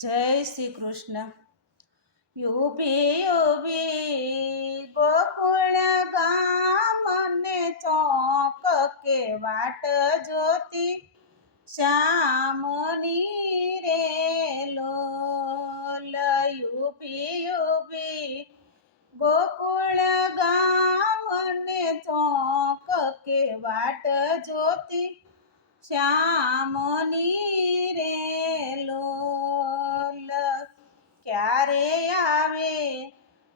જય શ્રી કૃષ્ણ. યુભી યુભી ગોકુળ ગામને ચોક કે વાટ જોતી શ્યામની રે લોલ. યુભી યુભી ગોકુળ ગામને ચોક કે વાટ જોતી શ્યામની રે લોલ. ક્યારે આવે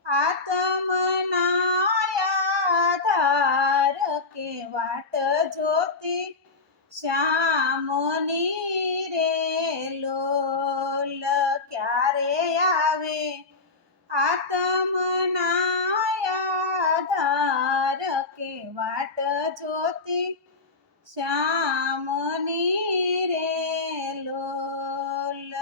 આત્મનાયાધાર કે વાટ જોતી શ્યામની રે લોલ. ક્યારે આવે આત્મનાયાધાર કે વાટ જોતી શ્યામની રે લોલ.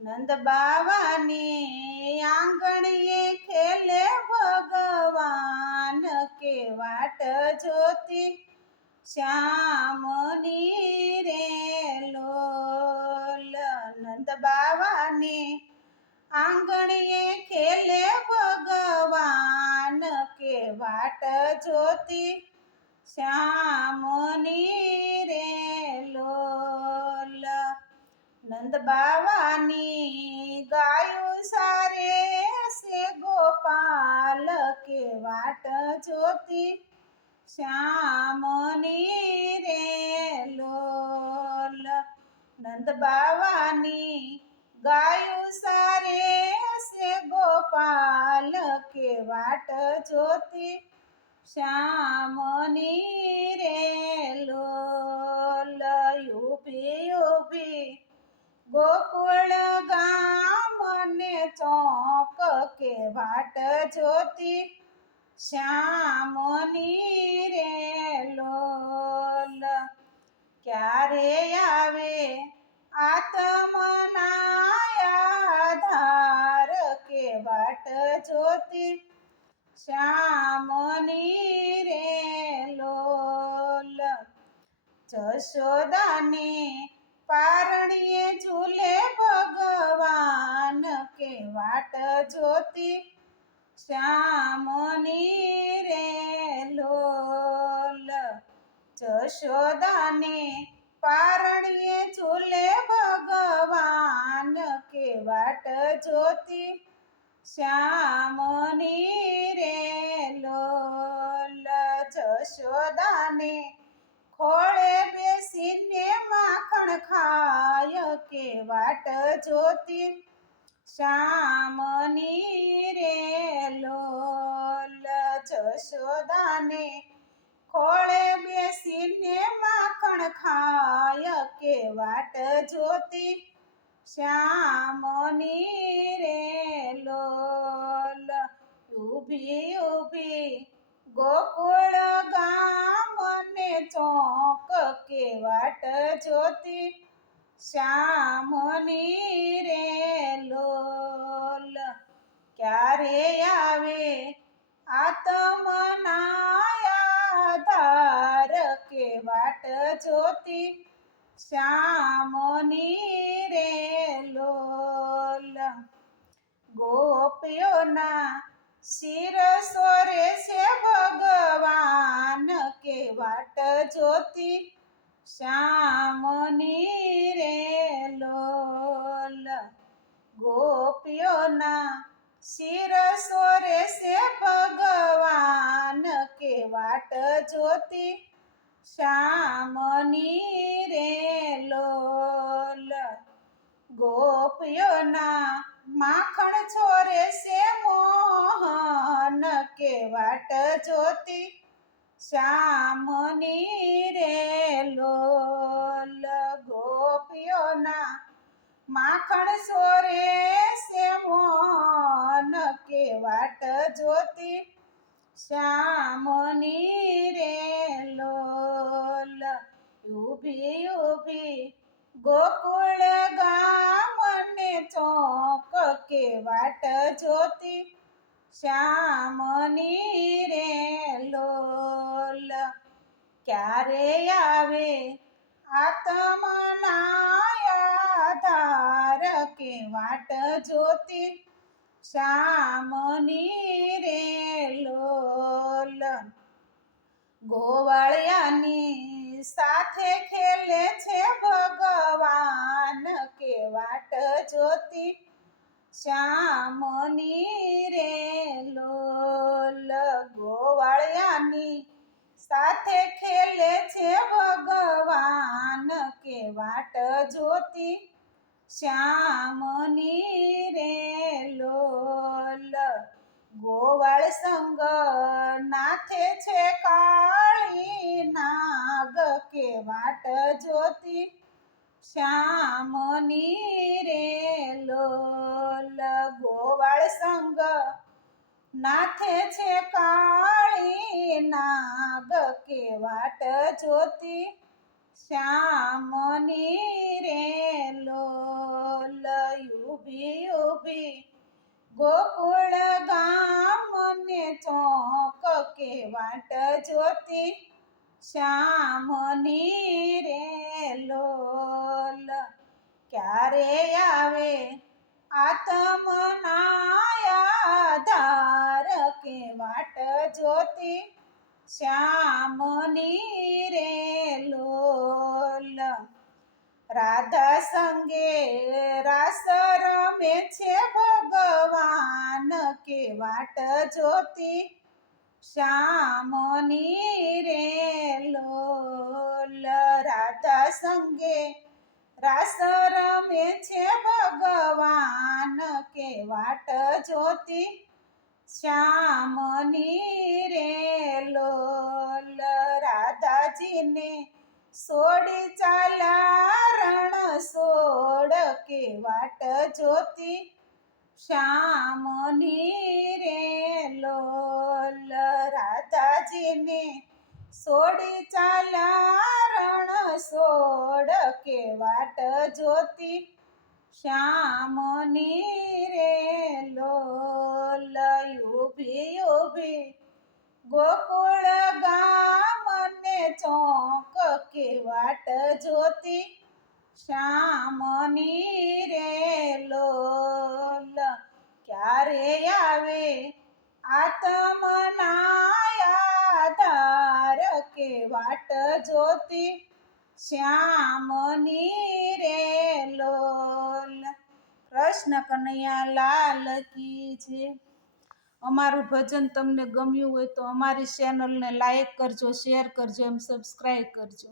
નંદ બાવાની આંગણીએ ખેલે ભગવાન કે વાટ જોતી શ્યામની રે લોલ. નંદ બાવાની આંગણીએ ખેલે ભગવાન કે વાટ જોતી શ્યામની રે લોલ. નંદ બાવાની ગાયું સારે સે ગોપાલ કે વાટ જોતી શ્યામની રે લોલ. નંદ બાવાની ગાયું સારે સે ગોપાલ કે વાટ જોતી શ્યામની રે લોલ. યુભી યુભી ગોકુળ ગામને ચોક કે વાટ જોતી શ્યામની રે લોલ. ક્યારે આવે આત્મનાયાધાર કે વાટ જોતી શ્યામની રે લોલ. જશોદાને પારણીએ ઝૂલે ભગવાન કે વાટ જોતી શ્યામની રે લોલ. જશોદાને પારણીએ ઝૂલે ભગવાન કે વાટ જોતી શ્યામની રે લોલ. જશોદાને ખોળે બેસીને માખણ ખાય કે વાટ જોતી શ્યામની રે લોલ. જશોદાને ખોળે બેસીને માખણ ખાય કે વાટ જોતી શ્યામની રે લોલ. ઊભી ઊભી ગોકુળ ગામને ચોક કે વાટ જોતી શ્યામની રે લોલ. ક્યારે આવે આત્મનાયાધાર કે વાટ જોતી શ્યામની રે લોલ. ગોપીઓના શિરસો રે છે ભગવાન કે વાટ જોતી શ્યામની રે લોલ. ગોપીઓના શિરસો રે છે ભગવાન કે વાટ જોતી શ્યામની રે લોલ. ગોપીઓના માખણ છોરે છે મોહન કે વાટ જોતી શ્યામની રે લોલ. ગોપીઓના માખણ છોરે છે મોહન કે વાટ જોતી શ્યામની રે લોલ. ઊભી ઊભી ગોકુળ ગામને ચોક કે વાટ જોતી શ્યામની રે લોલ. ક્યારે આવે આત્મનાયાધાર કે વાટ જોતી શ્યામની રે લોલ ગોવાળિયાની સાથે ખેલે છે ભગવાન કે વાટ જોતી શ્યામની રે લોલ ગોવાળિયાની સાથે ખેલે છે ભગવાન કે વાટ જોતી શ્યામની રે લોલ ગોવાળ સંગ નાથે છે કાળી નાગ કે વાટ જોતી શ્યામની રે લોલ ગોવાળ સંગ નાથે છે કાળી નાગ કે વાટ જોતી શ્યામની રે લોલ ઊભી ઊભી ગોકુળ ગામ ને ચોક કે વાટ જોતી શ્યામની રે લોલ ક્યારે આવે આત્મના ધાર કે વાટ જોતી શ્યામની રે લોલ રાધા સંગે રાસ રમે છે ભગવાન કે વાટ જોતી શ્યામની રે લોલ રાધા સંગે રાસ રમે છે ભગવાન કે વાટ જોતી શ્યામની રે લોલ રાધાજીને સોડી ચાલ્યા રણ સોડ કે વાટ જોતી શ્યામની રે લોલ રાધાજીને સોડી ચાલ્યા રણ સોડ કે વાટ જોતી શ્યામની રે લોલ ઊભી ઊભી ગોકુળ ગામ ને ચોક કે વાટ જોતી શ્યામની રે લોલ ક્યારે આવે આત્મના ધાર કે વાટ જોતી શ્યામની રે લોલ કૃષ્ણ કનૈયા લાલ કી જય અમારું ભજન તમને ગમ્યું હોય તો અમારી ચેનલને લાઈક કરજો શેર કરજો એમ સબસ્ક્રાઈબ કરજો